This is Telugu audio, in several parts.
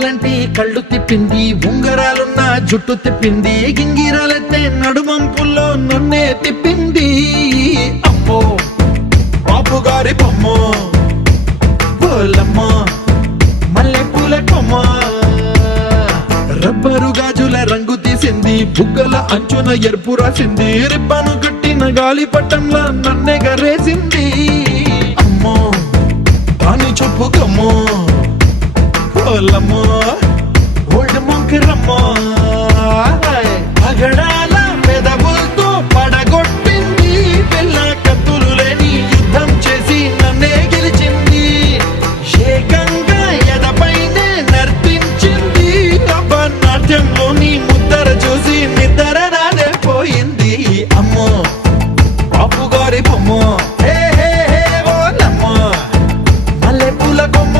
ఉంగరాలంటే కళ్ళు తిప్పింది, ఉంగరాలున్న జుట్టు తిప్పింది, గింగిరాలెత్తే నడుమంపుల్లో నన్నే తిప్పింది. అమ్మో బాపు గారి బొమ్మ, బోలమ్మ మల్లె పూల కొమ్మ, రబ్బరు గాజుల రంగు తీసింది, బుగ్గల అంచున ఎరుపు రాసింది, రిబ్బను కట్టిన గాలి పట్టంలా నన్నే గరేసింది. అమ్మో దాని చెప్పు కమ్మో, బోలమ్మో ఓల్డ్ మొంకిరమ్మో, పగడాల పెదవులతో పడగొట్టింది, పిల్ల కత్తులు లేని యుద్ధం చేసి నన్నే గెలిచింది, ఏకంగా ఎదపైనే నర్తించింది, నాట్యంలోని ముద్దర చూసి నిద్ర నానే పోయింది. అమ్మో బాపు గారి బొమ్మ, హే హే హే ఓలమ్మ మల్లె పూల కొమ్మ.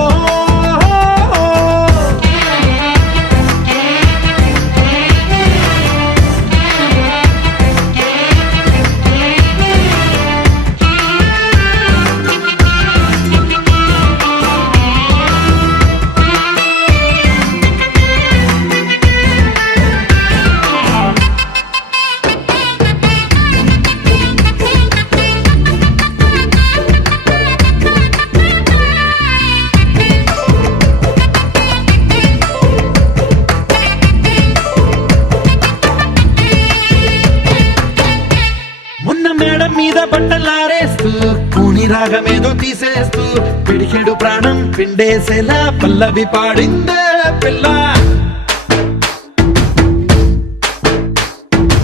మేడం మీద బట్టలారేస్తూ కూని రాగమేదో తీసేస్తూ పిడికెడు ప్రాణం పిండేసేలా పల్లవి పాడిందే పిల్ల.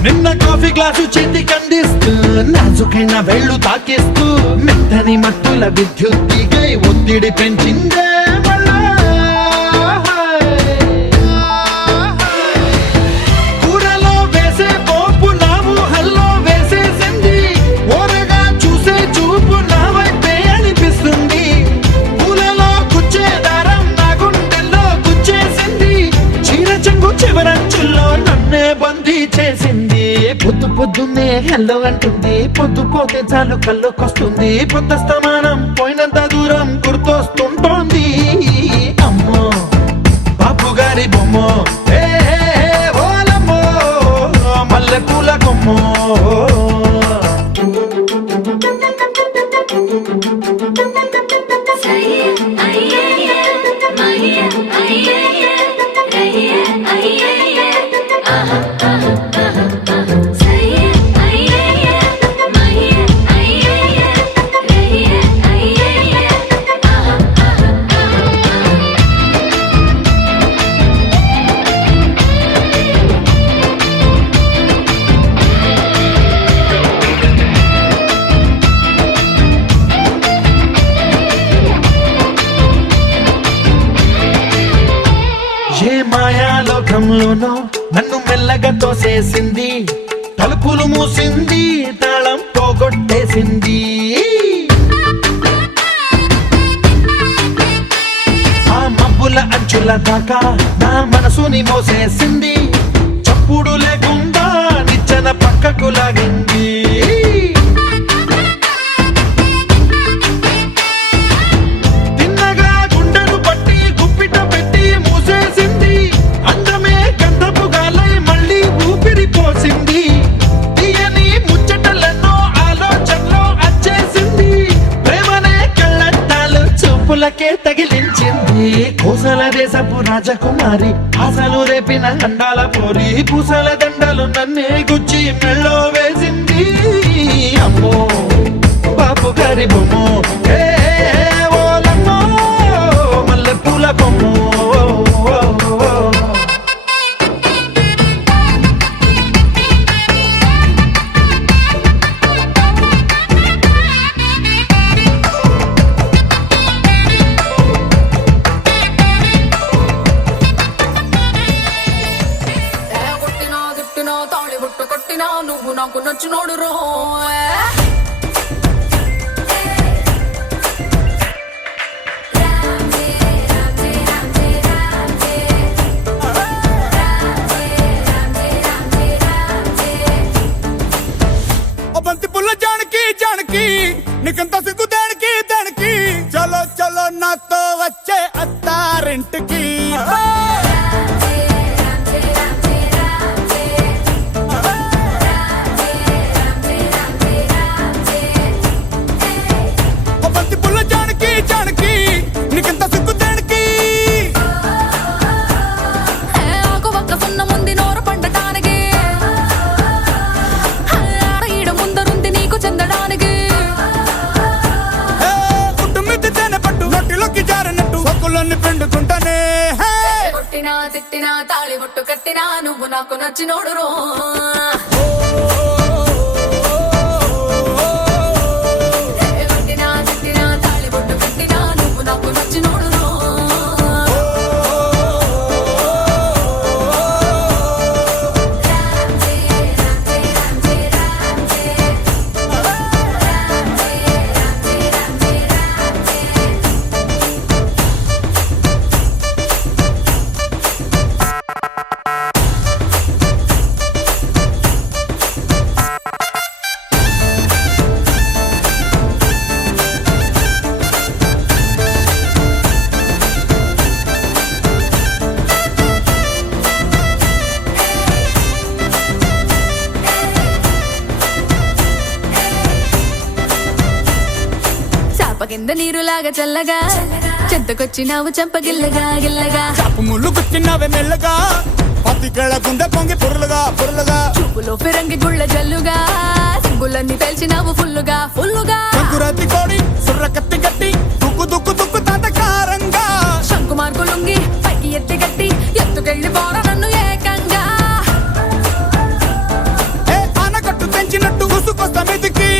నిన్న కాఫీ గ్లాసు చేతి కందిస్తూ నాజుకైన వేళ్ళు తాకేస్తూ మెత్తని మత్తుల విద్యుత్తికై ఒత్తిడి పెంచిందే మళ్ళా. నన్నే బందీ చేసింది, పొద్దు పొద్దున్నే హెల్లో అంటుంది, పొద్దు పోతే చాలు కళ్ళొకొస్తుంది, పొద్దస్తమానం పోయినంత దూరం గుర్తొస్తుంటోంది. అమ్మో బాపు గారి బొమ్మ, హే హే హే ఓలమ్మో మల్లె పూల కొమ్మ. ఏ మాయాలోకంలోనో నన్ను మెల్లగా తోసేసింది, తలుపులు మూసింది, తాళం పోగొట్టేసింది, ఆ మబ్బుల అంచుల దాకా నా మనసుని మోసేసింది, చప్పుడు లేకుండా నిచ్చెన పక్కకు లాగింది, పులకే తగిలించింది, కోసల దేశపు రాజకుమారి, ఆశలు రేపిన అండాల పోరి, పూసల దండలు నన్నే గుచ్చి మెళ్ళో వేసింది. అమ్మో బాపు గారి బొమ్మ, హే ఓలమ్మో మల్లె పూల కొమ్మ. నువ్వు నాకు నచ్చినోడు రో, బంతి పుల్ల జానకి జానకి నీకంత సిగ్గు దానికి దానికి, చలో చలో నాతో వచ్చే అత్తారింటికి. తాళి బొట్టు కట్టినా నువ్వు నాకు నచ్చినోడు రో తాళి బొట్టు కట్టినా నువ్వు నాకు నచ్చినోడు రో కింద నీరులాగా చల్లగా చెంతకొచ్చినావు చంపగిల్లగా గిల్లగా చాపు ముళ్ళు గుచ్చినవే మెల్లగా పతికేళ గుండె పొంగి పొరులుగా పొరులుగా చూపులో ఫిరంగి గుళ్ళ జల్లుగా సింగులన్నీ తెలిసినావు ఫుల్లుగా ఫుల్లుగా సంకురాతి కోడి సుర్ర కత్తి గట్టి దుక్కు దుక్కు దుక్కు తాతకారంగా శంకు మార్కు లుంగి పైకి ఎత్తి గట్టి ఎత్తుకెళ్ళి పోరా నన్ను ఏకంగా ఏ ఆనకట్టు తెంచినట్టు ఉసుకొస్తా మీదికి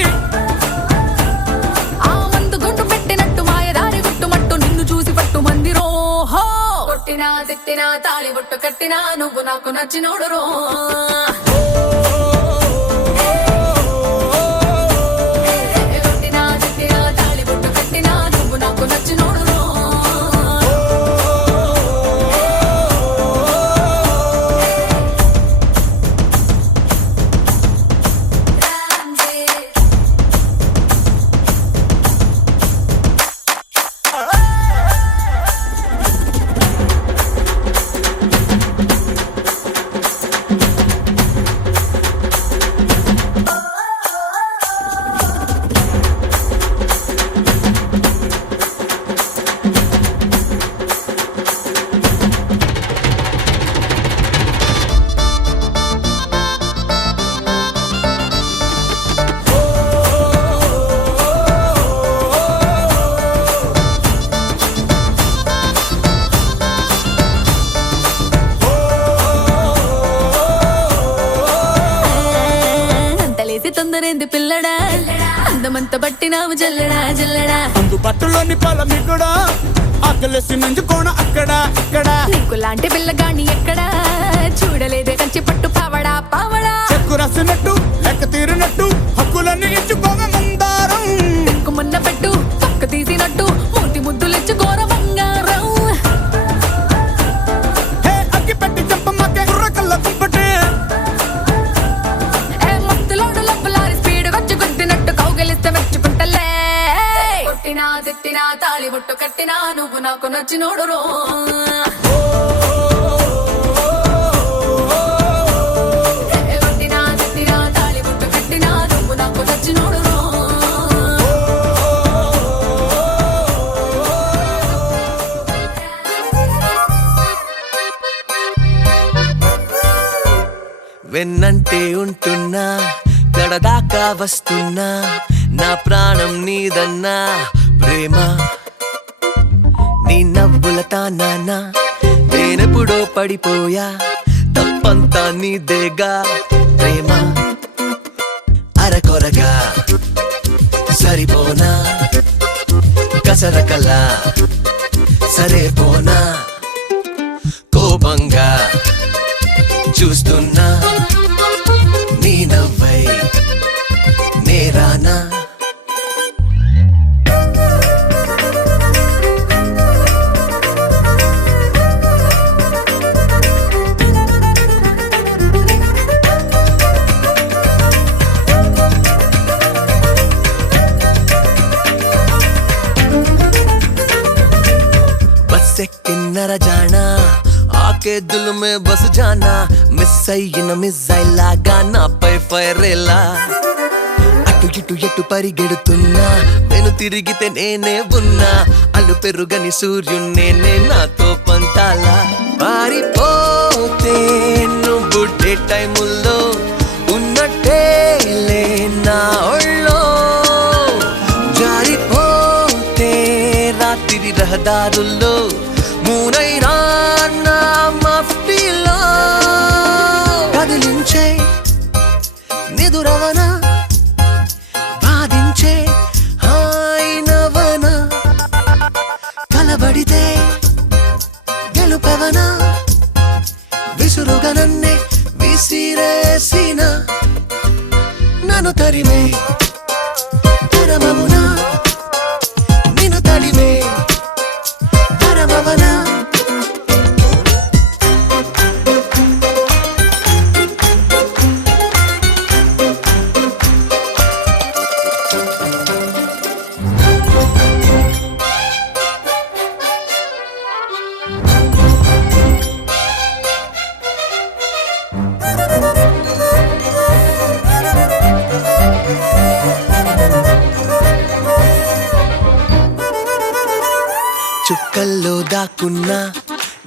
కొట్టినా తిట్టినా తాళి బొట్టు కట్టినా నువ్వు నాకు నచ్చినోడు రో కొట్టినా తిట్టినా తాళి బొట్టు కట్టినా నువ్వు నాకు నచ్చినోడు రో తొందరేంది పిల్లడా అందమంత బట్టినావు జల్లడా జల్లడా అందు పట్టులోని పొలం కూడా ఆకలేసి నంజుకోణ అక్కడ ఇక్కడ నీకు లాంటి పిల్లగాని ఎక్కడా చూడలేదే కంచి పట్టు పావడా పావడా చెక్కు రాసినట్టు లెక్క తీరినట్టు హక్కులన్నీ ఇచ్చుకోగ మందారం మొన్న పెట్టు పక్క తీసినట్టు మూతి ముద్దులిచ్చుకోర బంగారం హే అగ్గి పెట్టి చంపమ్మకే కుర్ర కళ్ళ కుంపటే కొట్టినా తిట్టినా తాళి బొట్టు కట్టినా నువ్వు నాకు నచ్చినోడు రో కొట్టినా తిట్టినా తాళి బొట్టు కట్టినా నువ్వు నాకు నచ్చినోడు రో వెన్నంటే ఉంటున్నా కడదాకా వస్తున్నా నా ప్రాణం నీదన్నా ప్రేమ నీ నవ్వుల తానా నేనెప్పుడో పడిపోయా తప్పంతా నీదేగా ప్రేమ అరకొరగా సరిపోనా కసరకలా సరే పోనా కోపంగా చూస్తున్నా నీ నవ్వై నేరానా बस एक किन्नर जाना आके दिल में बस जाना मिस అయిన మిస్సైల్ లాగా నాపై ఫైరేలా అటు ఇటు ఎటు పరిగెడుతున్నా నేను తిరిగితే నేనే ఉన్నా అల్లు పెరుగని సూర్యున్నే నాతో పంతాలా పారిపోతే నువ్వు డే టైముల్లో ఉన్నట్టే లే నా ఒళ్ళో జారిపోతే రాత్రి రహదారుల్లో మూనైనా నా మఫ్టీలో కదిలించే నిదురవన బాధించే హాయినవన కలబడితే గెలుపవన విసురుగా నన్నే విసిరేసిన నన్ను తరిమే తరమమునా నిన్ను తడిమే తరమవనా చుక్కల్లో దాక్కున్నా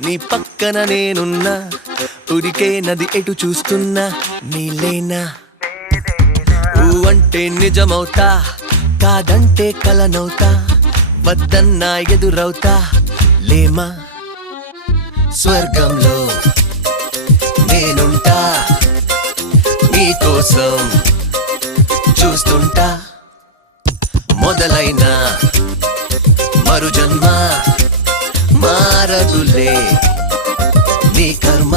నీ పక్కన నేనున్నా ఉరికే నది ఎటు చూస్తున్నా నీలేనా ఊ అంటే నిజమవుతా కాదంటే కలనవుతా వద్దన్నా ఎదురవుతా లేమా స్వర్గంలో నేనుంటా నీకోసం చూస్తుంటా మొదలైన మరు జన్మ మారదులే నీ కర్మ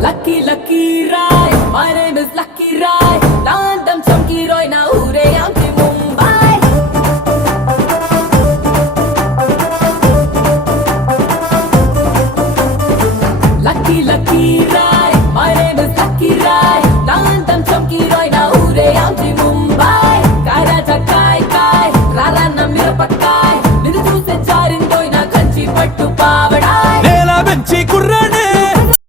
Lucky, lucky Rai, my name is Lucky Rai. Landam Chunky Roy, na ure yanki Mumbai. Lucky, lucky